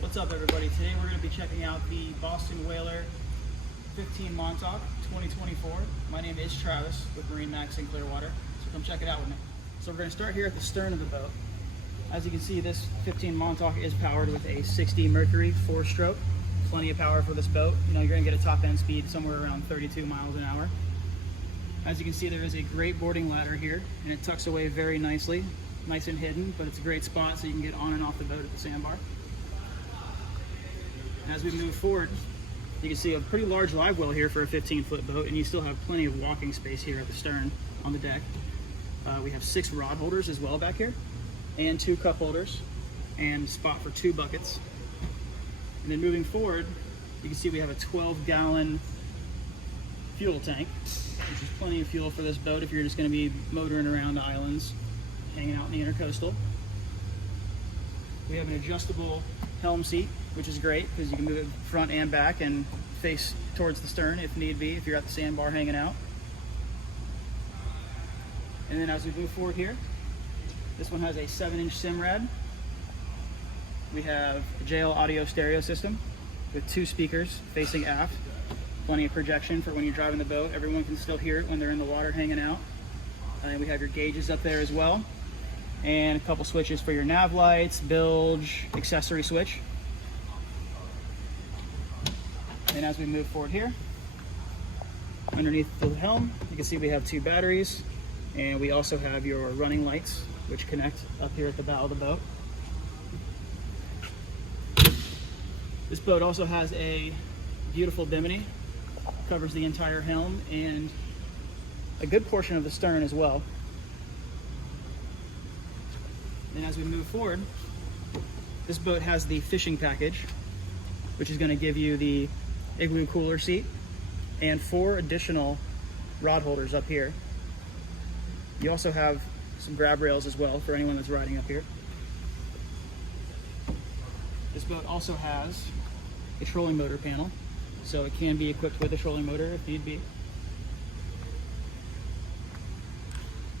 What's up, everybody? Today we're going to be checking out the Boston Whaler 15 Montauk 2024. My name is Travis with MarineMax in Clearwater, so come check it out with me. So we're going to start here at the stern of the boat. As you can see, this 15 Montauk is powered with a 60 Mercury 4-stroke. Plenty of power for this boat. You know, you're going to get a top end speed somewhere around 32 miles an hour. As you can see, there is a great boarding ladder here, and it tucks away very nicely, nice and hidden, but it's a great spot so you can get on and off the boat at the sandbar. As we move forward, you can see a pretty large live well here for a 15-foot boat, and you still have plenty of walking space here at the stern on the deck. We have 6 rod holders as well back here, and 2 cup holders, and spot for 2 buckets. And then moving forward, you can see we have a 12-gallon fuel tank, which is plenty of fuel for this boat if you're just going to be motoring around the islands, hanging out in the intercoastal. We have an adjustable helm seat, which is great because you can move it front and back and face towards the stern if need be, if you're at the sandbar hanging out. And then as we move forward here, this one has a 7-inch Simrad. We have a JL audio stereo system with 2 speakers facing aft. Plenty of projection for when you're driving the boat. Everyone can still hear it when they're in the water hanging out. And we have your gauges up there as well. And a couple switches for your nav lights, bilge, accessory switch. And as we move forward here, underneath the helm, you can see we have 2 batteries, and we also have your running lights, which connect up here at the bow of the boat. This boat also has a beautiful bimini, covers the entire helm and a good portion of the stern as well. And as we move forward, this boat has the fishing package, which is going to give you the igloo cooler seat and 4 additional rod holders up here. You also have some grab rails as well for anyone that's riding up here. This boat also has a trolling motor panel, so it can be equipped with a trolling motor if need be.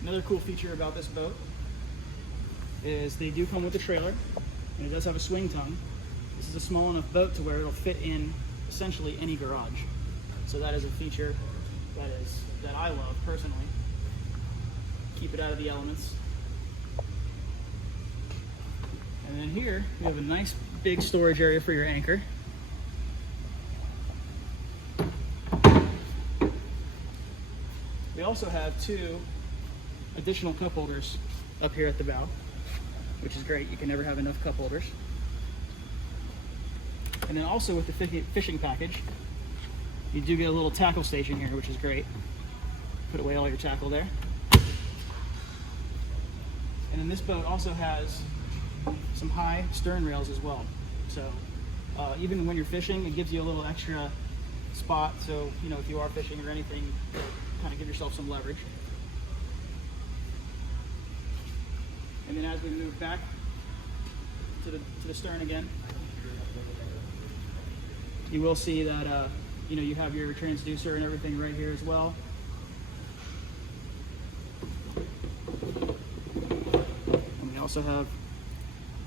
Another cool feature about this boat is they do come with a trailer, and it does have a swing tongue. This is a small enough boat to where it'll fit in essentially any garage. So that is a feature that I love personally. Keep it out of the elements. And then here we have a nice big storage area for your anchor. We also have 2 additional cup holders up here at the bow, which is great. You can never have enough cup holders. And then also with the fishing package, you do get a little tackle station here, which is great. Put away all your tackle there. And then this boat also has some high stern rails as well. So even when you're fishing, it gives you a little extra spot. So, you know, if you are fishing or anything, kind of give yourself some leverage. And then as we move back to the stern again, you will see that you know, you have your transducer and everything right here as well. And we also have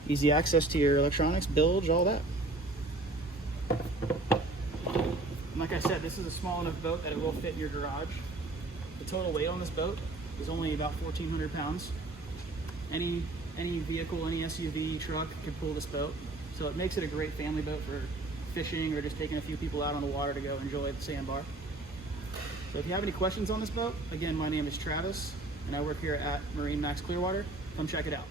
easy access to your electronics, bilge, all that. And like I said, this is a small enough boat that it will fit in your garage. The total weight on this boat is only about 1,400 pounds. Any vehicle, any SUV, truck could pull this boat. So it makes it a great family boat for fishing or just taking a few people out on the water to go enjoy the sandbar. So if you have any questions on this boat, again, my name is Travis, and I work here at MarineMax Clearwater. Come check it out.